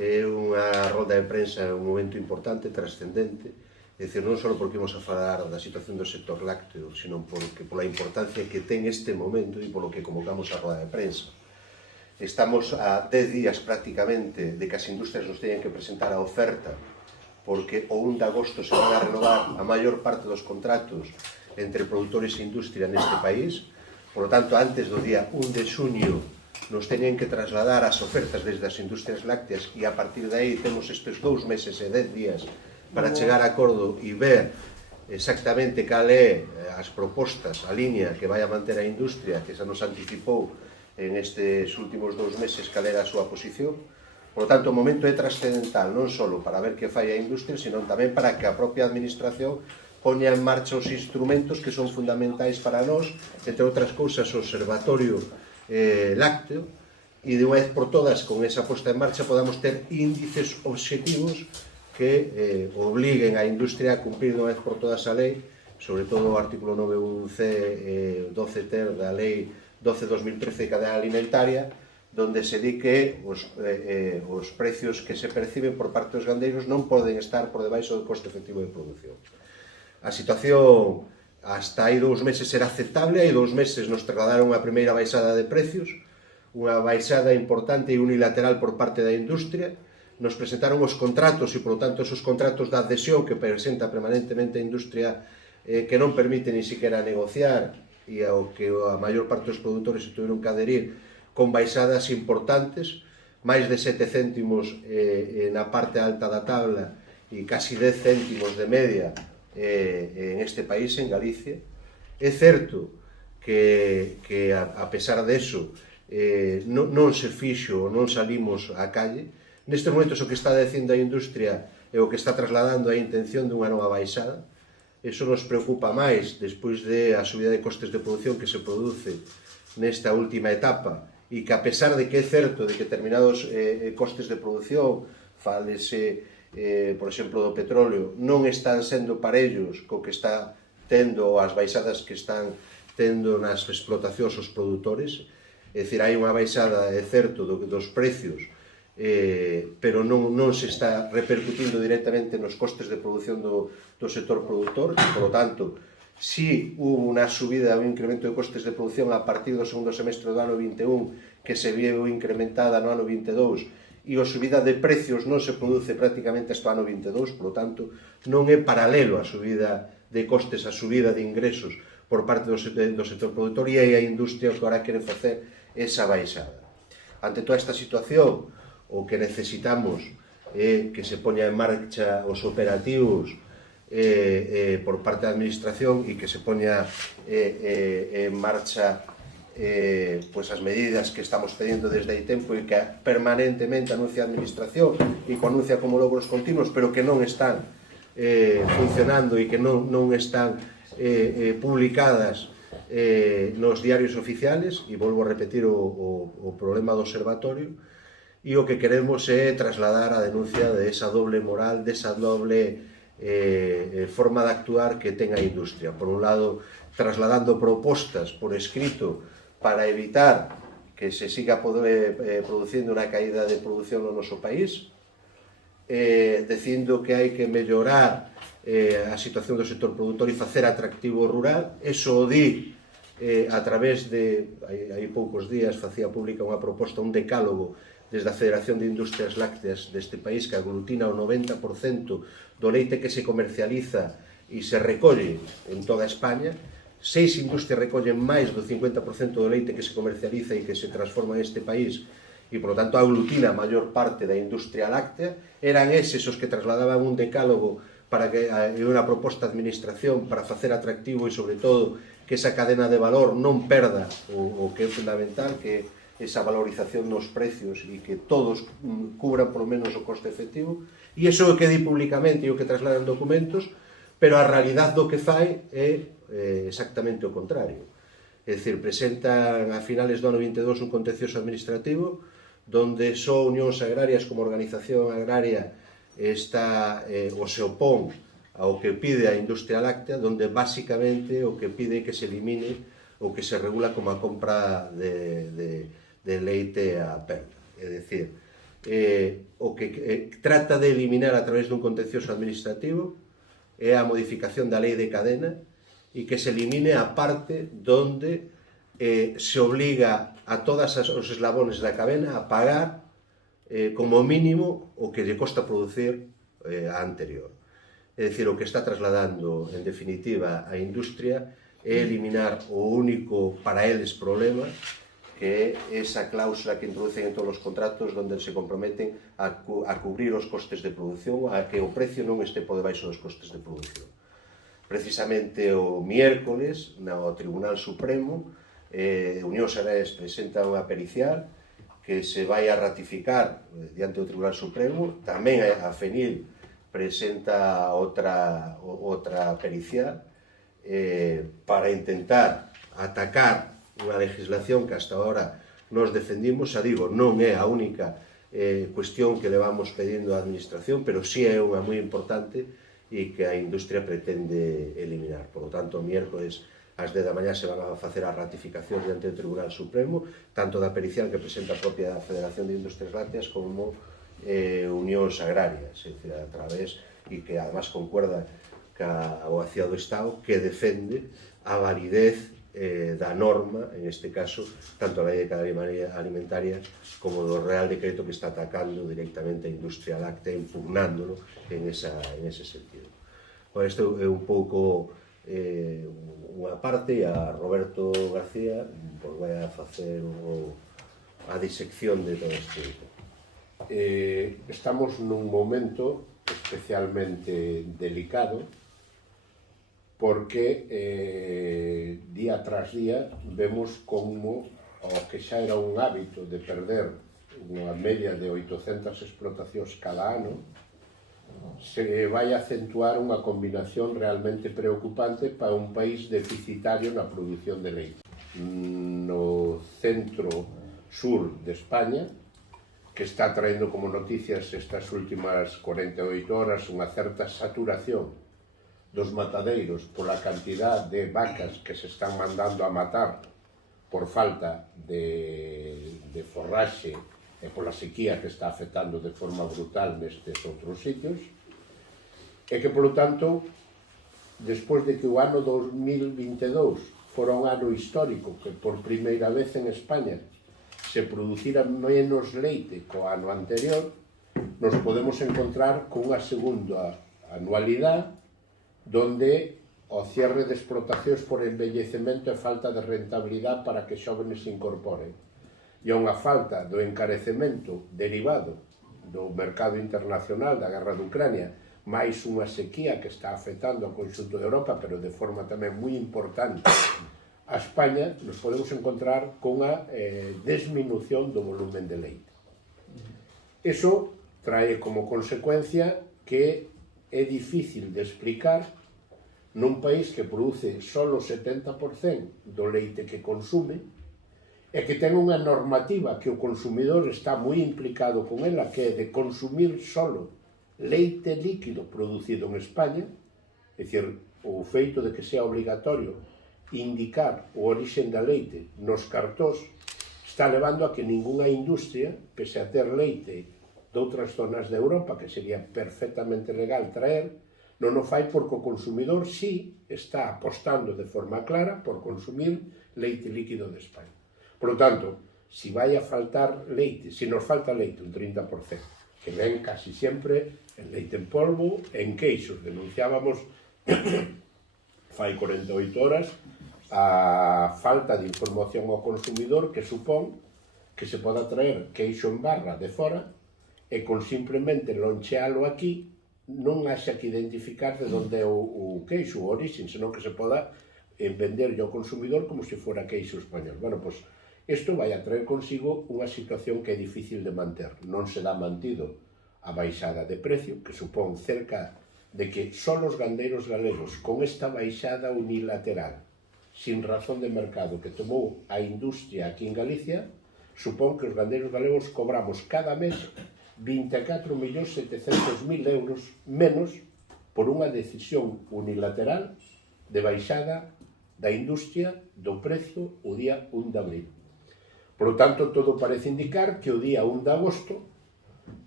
é unha rolda de prensa, un momento importante, trascendente, é dicir, non só porque imos a falar da situación do sector lácteo, sino porque pola importancia que ten este momento e polo que convocamos a rolda de prensa. Estamos a 10 días prácticamente de que as industrias nos teñen que presentar a oferta, porque o 1 de agosto se van a renovar a maior parte dos contratos entre produtores e industria neste país. Por lo tanto, antes do día 1 de xuño nos teñen que trasladar as ofertas desde as industrias lácteas e a partir de aí temos estes 2 meses e 10 días para chegar a acordo e ver exactamente cal é as propostas, a línea que vai a manter a industria, que xa nos anticipou en estes últimos 2 meses cal era a súa posición. Por lo tanto, o momento é trascendental non só para ver que fai a industria, sino tamén para que a propia administración poña en marcha os instrumentos que son fundamentais para nós, entre outras cousas, o Observatorio Lácteo, e de unha vez por todas, con esa posta en marcha, podamos ter índices obxectivos que obliguen a industria a cumprir de unha vez por todas a lei, sobre todo o artículo 9.1c, 12 ter da lei 12/2013 de cadena alimentaria, donde se di que os precios que se perciben por parte dos gandeiros non poden estar por debaixo do coste efectivo de produción. A situación hasta hai 2 meses era aceptable, hai 2 meses nos trasladaron a primeira baixada de precios, unha baixada importante e unilateral por parte da industria, nos presentaron os contratos e, por lo tanto, esos contratos da adhesión que presenta permanentemente a industria que non permite ni siquiera negociar e ao que a maior parte dos produtores se tuveron que adherir con baixadas importantes, máis de 7 céntimos na parte alta da tabla e casi 10 céntimos de media en este país, en Galicia. É certo que a pesar deso non se fixo, non salimos á calle. Nestes momentos o que está dicindo a industria é o que está trasladando a intención dunha nova baixada. Eso nos preocupa máis despois da subida de costes de produción que se produce nesta última etapa e que, a pesar de que é certo de que determinados costes de produción, fálese, por exemplo, do petróleo, non están sendo parellos co que está tendo as baixadas que están tendo nas explotacións os produtores, é dicir, hai unha baixada, é certo, dos precios, pero non se está repercutindo directamente nos costes de produción do sector produtor, e, por lo tanto, si hubo unha subida, un incremento de costes de produción a partir do segundo semestre do ano 21, que se viu incrementada no ano 22, e a subida de precios non se produce prácticamente hasta o ano 22, por lo tanto, non é paralelo a subida de costes, a subida de ingresos por parte do sector produtor, e aí a industria que agora quere facer esa baixada. Ante toda esta situación, o que necesitamos é que se poña en marcha os operativos por parte da administración e que se poña en marcha as medidas que estamos pedindo desde hai tempo e que permanentemente anuncia a administración e que anuncia como logros continuos, pero que non están funcionando e que non están publicadas nos diarios oficiales. E volvo a repetir o problema do observatorio, e o que queremos é trasladar a denuncia de esa doble moral, de esa doble forma de actuar que ten a industria. Por un lado, trasladando propostas por escrito para evitar que se siga producindo unha caída de produción no noso país, dicindo que hai que mellorar a situación do sector produtor e facer atractivo o rural. Eso o di a través de, hai poucos días, facía pública unha proposta, un decálogo desde a Federación de Industrias Lácteas deste país, que aglutina o 90% do leite que se comercializa e se recolle en toda España. 6 industrias recollen máis do 50% do leite que se comercializa e que se transforma neste país, e, por lo tanto, aglutina a maior parte da industria láctea. Eran eses os que trasladaban un decálogo para que unha proposta de administración para facer atractivo e, sobre todo, que esa cadena de valor non perda o que é fundamental, que esa valorización nos precios e que todos cubran por lo menos o coste efectivo. E iso é o que di públicamente e o que trasladan documentos, pero a realidade do que fai é exactamente o contrario. É dicir, presentan a finales do ano 22 un contencioso administrativo donde só Unións Agrarias como organización agraria está o se opón ao que pide a industria láctea, donde basicamente o que pide é que se elimine o que se regula como a compra de leite a perda. É dicir, o que trata de eliminar a través dun contencioso administrativo é a modificación da lei de cadena e que se elimine a parte donde se obliga a todos os eslabones da cadena a pagar como mínimo o que lle costa producir a anterior. É dicir, o que está trasladando en definitiva a industria é eliminar o único para eles problema, que é esa cláusula que introducen en todos os contratos onde se comprometen a cubrir os costes de produción, a que o precio non este por debaixo dos costes de produción. Precisamente o miércoles, no Tribunal Supremo, Unións Agrarias presenta unha pericial que se vai a ratificar diante do Tribunal Supremo. Tamén a FENIL presenta outra pericial para intentar atacar unha legislación que hasta ahora nos defendimos. Xa digo, non é a única cuestión que levamos pedindo á administración, pero sí é unha moi importante e que a industria pretende eliminar. Por lo tanto, o miércoles ás 10 da mañá se van a facer as ratificacións diante do Tribunal Supremo, tanto da pericial que presenta a propia Federación de Industrias Lácteas como Unións Agrarias, é dicir, a través, e que además concuerda ca Abogacía do Estado, que defende a validez da norma, en este caso, tanto a Lei de Cadena Alimentaria como do Real Decreto que está atacando directamente a industria láctea, impugnándolo en ese sentido. Bueno, isto é un pouco unha parte, e a Roberto García vai a facer a disección de todo este. Estamos nun momento especialmente delicado, porque día tras día vemos como o que xa era un hábito de perder unha media de 800 explotacións cada ano se vai a acentuar unha combinación realmente preocupante para un país deficitario na produción de leite. No centro sur de España, que está traendo como noticias estas últimas 48 horas unha certa saturación dos matadeiros pola cantidad de vacas que se están mandando a matar por falta de forraxe e pola sequía que está afectando de forma brutal nestes outros sitios, e que, polo tanto, despois de que o ano 2022 fora un ano histórico, que por primeira vez en España se producira menos leite co ano anterior, nos podemos encontrar con unha segunda anualidade donde o cierre de explotacións por envellecemento e falta de rentabilidade para que xóvenes se incorporen. E unha falta do encarecemento derivado do mercado internacional da guerra de Ucrania, máis unha sequía que está afectando ao conxunto de Europa, pero de forma tamén moi importante a España, nos podemos encontrar con a disminución do volumen de leite. Eso trae como consecuencia que é difícil de explicar nun país que produce só o 70% do leite que consume e que ten unha normativa que o consumidor está moi implicado con ela, que é de consumir só leite líquido producido en España, é dicir, o feito de que sea obligatorio indicar o orixen da leite nos cartóns está levando a que ningunha industria, pese a ter leite de outras zonas de Europa, que sería perfectamente legal traer, non o fai porque o consumidor sí está apostando de forma clara por consumir leite líquido de España. Por lo tanto, si vai a faltar leite, si nos falta leite un 30%, que ven casi sempre en leite en polvo, en queixos. Denunciábamos fai 48 horas a falta de información ao consumidor que supón que se poda traer queixo en barra de fora e con simplemente lonchealo aquí non haxa que identificar de onde é o queixo, o orixen, senón que se poda venderlle ao consumidor como se fora queixo español. Bueno, pois, isto vai a traer consigo unha situación que é difícil de manter. Non se dá mantido a baixada de precio, que supón cerca de que só os gandeiros galegos, con esta baixada unilateral, sin razón de mercado que tomou a industria aquí en Galicia, supón que os gandeiros galegos cobramos cada mes 24.700.000 euros menos por unha decisión unilateral de baixada da industria do prezo o día 1 de abril. Por lo tanto, todo parece indicar que o día 1 de agosto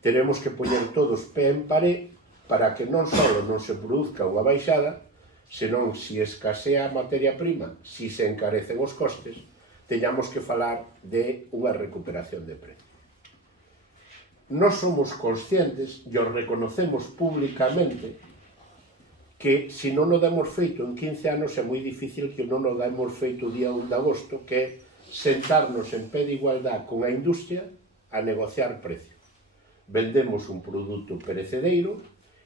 teremos que poñer todos pé en paré para que non só non se produzca unha baixada, senón se escasea a materia prima, se se encarecen os costes, teñamos que falar de unha recuperación de precio. Nós somos conscientes e os reconocemos públicamente que se non o demos feito en 15 anos é moi difícil que non o demos feito o día 1 de agosto, que é sentarnos en pé de igualdad con a industria a negociar precio. Vendemos un produto perecedereiro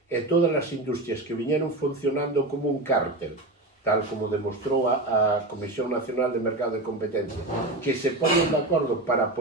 e todas as industrias que viñeron funcionando como un cártel, tal como demostrou a Comisión Nacional de Mercado e Competencia, que se ponen de acordo para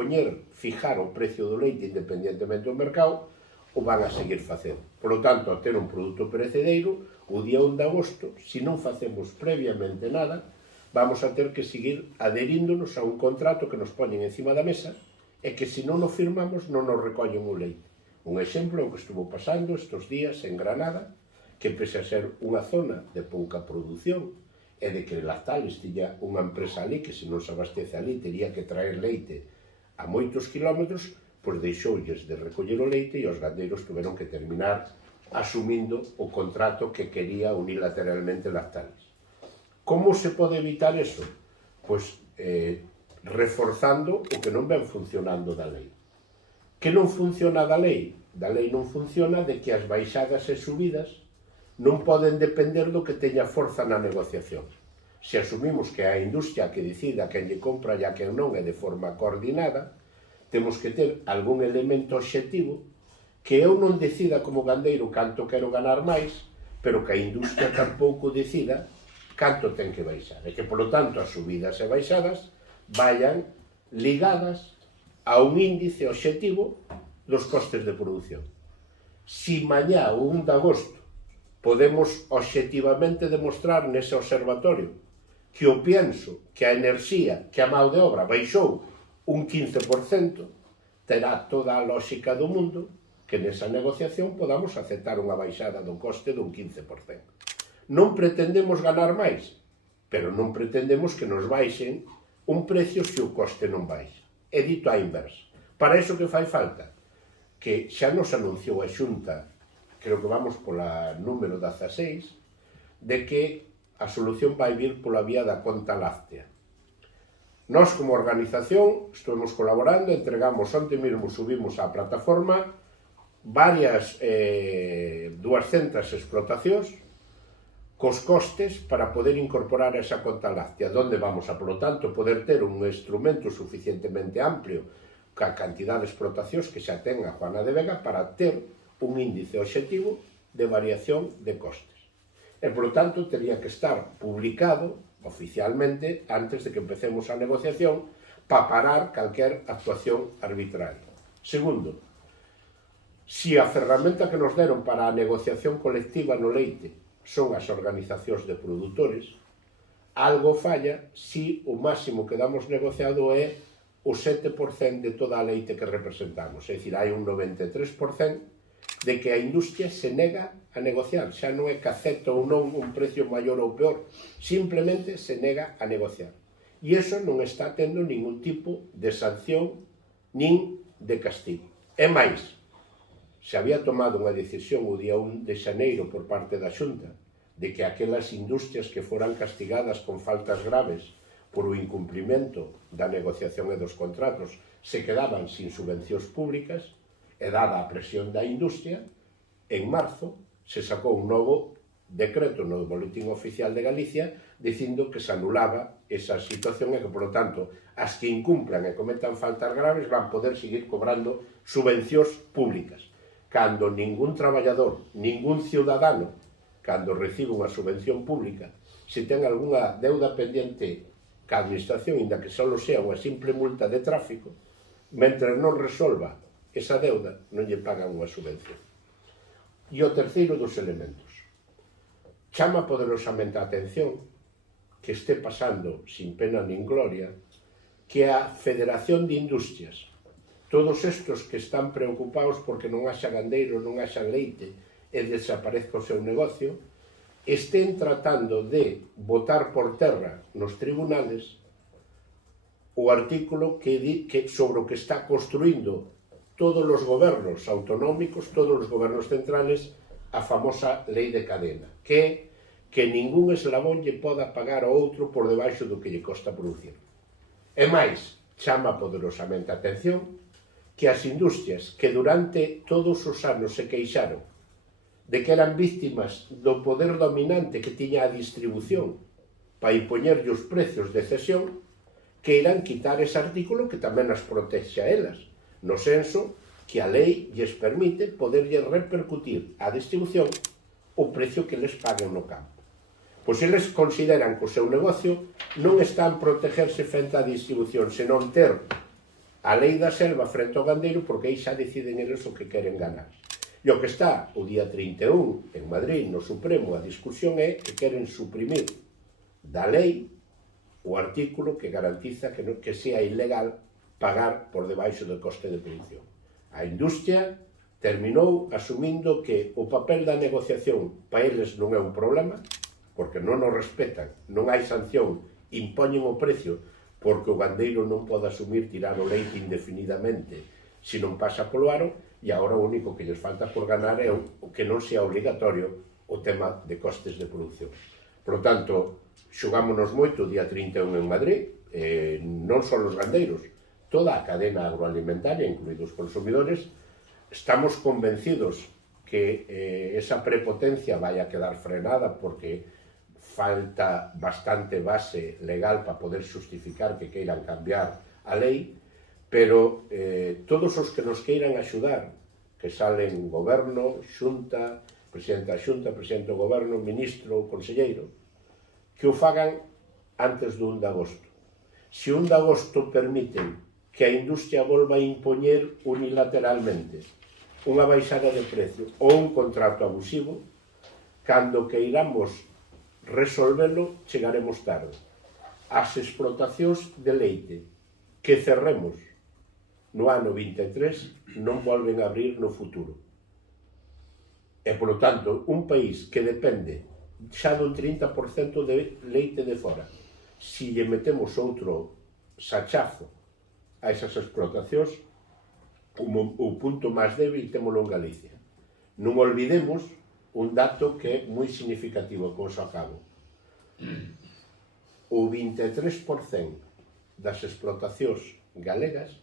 fijar o precio do leite independentemente do mercado, o van a seguir facendo. Por lo tanto, a ter un produto perecedereiro, o día 1 de agosto, se non facemos previamente nada, vamos a ter que seguir aderíndonos a un contrato que nos poñen encima da mesa e que se non o firmamos non nos recollen o leite. Un exemplo é o que estuvo pasando estes días en Granada, que pese a ser unha zona de pouca produción e de que Lactalis tiña unha empresa ali que se non se abastece ali tería que traer leite a moitos kilómetros, pois deixoulles de recoller o leite e os gandeiros tuveron que terminar asumindo o contrato que quería unilateralmente Lactalis. Como se pode evitar eso? Pois reforzando o que non ven funcionando da lei. Que non funciona da lei? Da lei non funciona de que as baixadas e subidas non poden depender do que teña forza na negociación. Se asumimos que a industria que decida quen lle compra e a quen non é de forma coordinada, temos que ter algún elemento obxectivo que eu non decida como gandeiro canto quero ganar máis, pero que a industria tampouco decida canto ten que baixar. E que, polo tanto, as subidas e baixadas vayan ligadas a un índice obxectivo dos costes de produción. Si mañá, o 1 de agosto, podemos obxectivamente demostrar nese observatorio que o pienso, que a enerxía, que a mão de obra baixou un 15%, terá toda a lógica do mundo que nesa negociación podamos aceptar unha baixada do coste dun 15%. Non pretendemos ganar máis, pero non pretendemos que nos baixen un precio se o coste non baixa. É dito á inversa. Para iso que fai falta? Que xa nos anunciou a Xunta, creo que vamos pola número 16, de que a solución vai vir pola vía da conta láctea. Nós, como organización, estamos colaborando, entregamos, onte mesmo subimos á plataforma varias 200 explotacións cos costes para poder incorporar esa conta láctea, donde vamos a, polo tanto, poder ter un instrumento suficientemente amplio ca cantidad de explotacións que xa ten a Juana de Vega para ter un índice obxectivo de variación de costes. E, polo tanto, teria que estar publicado oficialmente antes de que empecemos a negociación para parar calquer actuación arbitraria. Segundo, se a ferramenta que nos deron para a negociación colectiva no leite son as organizacións de produtores, algo falla se o máximo que damos negociado é o 7% de toda a leite que representamos. É dicir, hai un 93% de que a industria se nega a negociar. Xa non é que acepta ou non un precio maior ou peor, simplemente se nega a negociar. E iso non está tendo ningún tipo de sanción nin de castigo. É máis, se había tomado unha decisión o día 1 de xaneiro por parte da Xunta de que aquelas industrias que foran castigadas con faltas graves por o incumprimento da negociación e dos contratos se quedaban sin subvencións públicas, e dada a presión da industria, en marzo se sacou un novo decreto no Boletín Oficial de Galicia dicindo que se anulaba esa situación e que, por lo tanto, as que incumplan e cometan faltas graves van poder seguir cobrando subvencións públicas. Cando ningún traballador, ningún ciudadano, cando recibe unha subvención pública, se ten algunha deuda pendiente ca administración, inda que só sea unha simple multa de tráfico, mentre non resolva esa deuda, non lle pagan unha subvención. E o terceiro dos elementos. Chama poderosamente a atención que este pasando sin pena nin gloria que a Federación de Industrias, todos estos que están preocupados porque non haxa gandeiros, non haxa leite e desaparezca o seu negocio, estén tratando de botar por terra nos tribunales o artículo sobre o que está construindo todos os gobernos autonómicos, todos os gobernos centrales, a famosa lei de cadena, que ningún eslabón lle poda pagar ao outro por debaixo do que lle costa producir. E máis, chama poderosamente a atención que as industrias que durante todos os anos se queixaron de que eran víctimas do poder dominante que tiña a distribución para impoñerlle os precios de cesión, que irán quitar ese artículo que tamén as protexe a elas, no senso que a lei lles permite poderlle repercutir a distribución o precio que les paguen no campo. Pois eles consideran que o seu negocio non está en protegerse frente á distribución, senón ter a lei da selva frente ao gandeiro, porque aí xa deciden eles o que queren ganar. E o que está o día 31 en Madrid, no Supremo, a discusión é que queren suprimir da lei o artículo que garantiza que sea ilegal pagar por debaixo do coste de produción. A industria terminou asumindo que o papel da negociación para eles non é un problema, porque non o respetan, non hai sanción, impoñen o precio, porque o gandeiro non pode asumir tirar o leite indefinidamente se non pasa polo aro, e agora o único que lles falta por ganar é o que non sea obligatorio o tema de costes de produción. Por tanto, xogámonos moito o día 31 en Madrid, non só os gandeiros, toda a cadena agroalimentaria, incluídos os consumidores, estamos convencidos que esa prepotencia vai a quedar frenada porque falta bastante base legal para poder xustificar que queiran cambiar a lei, pero todos os que nos queiran axudar, que salen goberno, xunta, presidente da xunta, presidente do goberno, ministro, conselleiro, que o fagan antes do 1 de agosto. Se o 1 de agosto permiten que a industria volva a impoñer unilateralmente unha baixada de precio ou un contrato abusivo, cando queiramos resolvelo, chegaremos tarde. As explotacións de leite que cerremos no ano 23 non volven a abrir no futuro. E, polo tanto, un país que depende xa dun 30% de leite de fora, se lle metemos outro sachazo a esas explotacións, o punto máis débil témolo en Galicia. Non olvidemos un dato que é moi significativo, con iso acabo. O 23% das explotacións galegas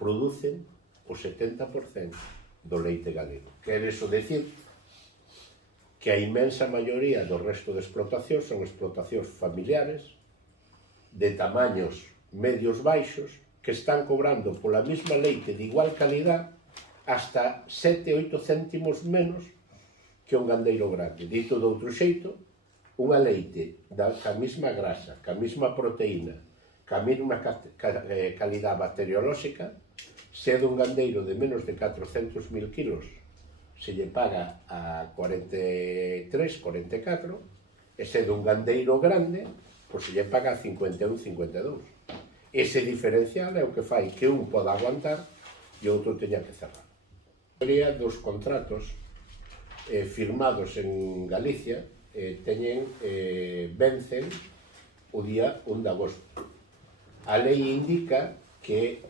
producen o 70% do leite galego. Quere iso decir que a inmensa maioría do resto de explotacións son explotacións familiares, de tamaños medios baixos, que están cobrando pola mesma leite de igual calidad hasta 7-8 céntimos menos que un gandeiro grande. Dito de outro xeito, unha leite ca mesma grasa, ca mesma proteína, ca mesma calidad bacteriolóxica, se é dun gandeiro de menos de 400.000 kilos, se lle paga a 43, 44, e se é dun gandeiro grande, pois se lle paga a 51, 52. Ese diferencial é o que fai que un poda aguantar e outro teña que cerrar. A maioría dos contratos firmados en Galicia vencen o día 1 de agosto. A lei indica que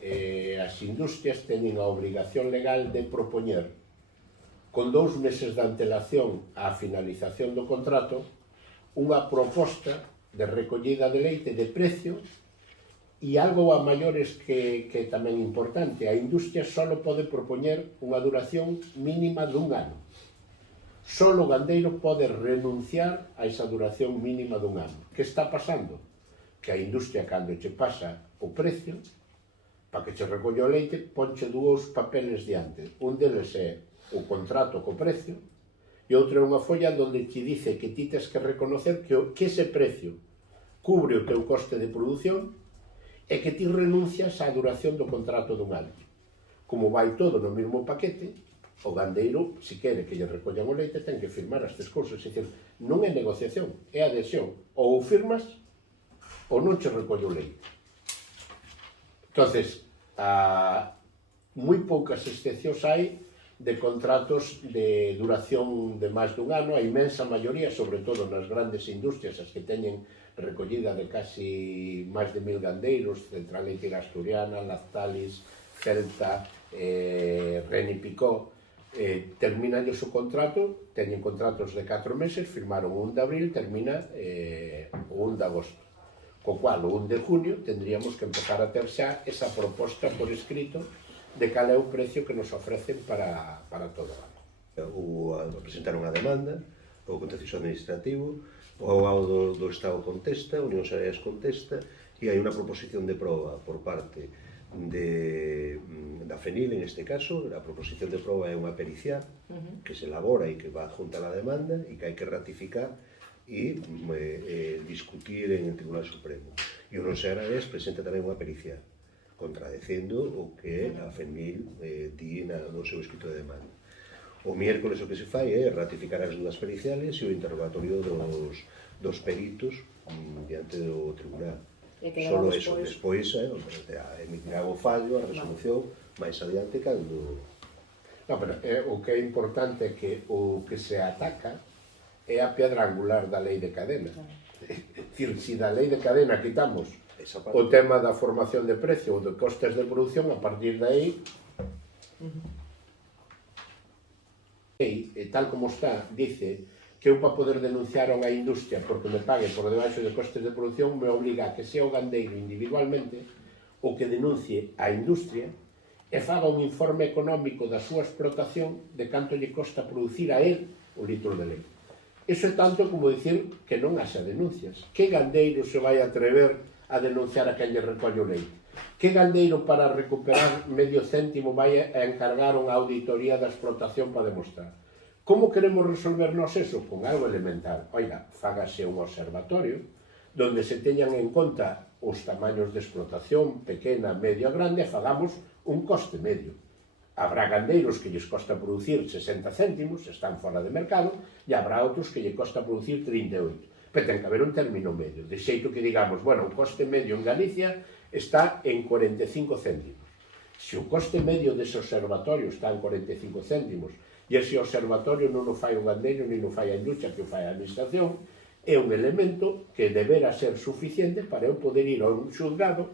as industrias teñen a obrigación legal de propoñer con 2 meses de antelación á finalización do contrato unha proposta de recollida de leite de precio e algo a maiores que tamén é importante. A industria só pode propoñer unha duración mínima dun ano. Só o gandeiro pode renunciar a esa duración mínima dun ano. Que está pasando? Que a industria, cando che pasa o precio, para que che recolle o leite, ponche 2 papeles diante. Un deles é o contrato co precio e outro é unha folla onde te dice que ti tes que reconocer que ese precio cubre o teu coste de produción e que ti renuncias á duración do contrato dun ano. Como vai todo no mesmo paquete, o gandeiro, se quere que lle recollan o leite, ten que firmar as 3 cousas. É dicir, non é negociación, é adhesión. Ou firmas ou non che recolle o leite. Entonces, moi poucas excepcións hai de contratos de duración de máis dun ano. A inmensa maioría, sobre todo nas grandes industrias, as que teñen recollida de casi máis de 1000 gandeiros, Central Leitera Asturiana, Lactalis, Celta, René Picó, terminan o contrato, teñen contratos de 4 meses, firmaron o 1 de abril, termina o 1 de agosto. Co cual, o 1 de junio, tendríamos que empezar a ter xa esa proposta por escrito de cal é o precio que nos ofrecen para todo o ano. Presentaron a demanda, o contencioso administrativo, o abogado do Estado contesta, a Unión Salarias contesta, e hai unha proposición de proba por parte da FENIL, en este caso. A proposición de proba é unha pericial que se elabora e que va junto a la demanda e que hai que ratificar e discutir en el Tribunal Supremo. E o Unión Salarias presenta tamén unha pericial contradecendo o que a FENIL di no seu escrito de demanda. O miércoles o que se fai é ratificar as dúas periciales e o interrogatorio dos peritos diante do tribunal. Solo eso, despois emitirá o fallo, a resolución, máis adiante cando... No, pero o que é importante é que o que se ataca é a pedra angular da lei de cadena. É dicir, se da lei de cadena quitamos o tema da formación de precio ou de costes de produción, a partir de aí, tal como está, dice que eu para poder denunciar a unha industria porque me pague por debaixo de costes de produción me obliga a que sea o gandeiro individualmente o que denuncie a industria e faga un informe económico da súa explotación de canto lle costa producir a él o litro de leite. Iso é tanto como dicir que non haxa denuncias. Que gandeiro se vai atrever a denunciar a quen lle recolle o leite? Que gandeiro para recuperar medio céntimo vai a encargar unha auditoría da explotación para demostrar? Como queremos resolver nós eso? Con algo elemental. Oiga, fágase un observatorio donde se teñan en conta os tamaños de explotación, pequena, media, grande, fagamos un coste medio. Habrá gandeiros que lles costa producir 60 céntimos, están fora de mercado, e habrá outros que lle costa producir 38. Pero ten que haber un término medio, de xeito que digamos, bueno, o coste medio en Galicia está en 45 céntimos. Se o coste medio dese observatorio está en 45 céntimos e ese observatorio non o fai o gandeiro ni non fai a industria, que o fai a administración, é un elemento que debera ser suficiente para eu poder ir a un xulgado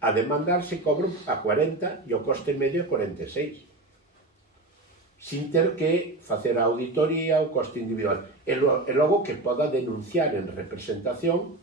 a demandar se cobro a 40 e o coste medio a 46. Sin ter que facer a auditoría, o coste individual. E logo que poda denunciar en representación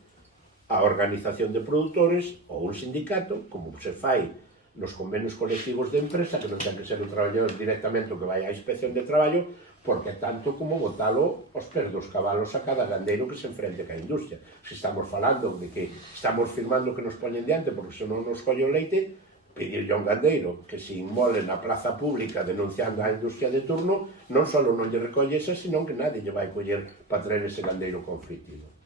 a organización de produtores ou un sindicato, como se fai nos convenios colectivos de empresa, que non ten que ser o traballador directamente o que vai á inspección de traballo, porque tanto como botalo aos pés dos cabalos a cada gandeiro que se enfrente ca industria. Se estamos falando de que estamos firmando que nos poñen diante porque se non nos colle o leite, pedirlle a un gandeiro que se inmole na plaza pública denunciando a industria de turno, non só non lle recolle esa, senón que nadie lle vai coller para traer ese gandeiro conflitivo.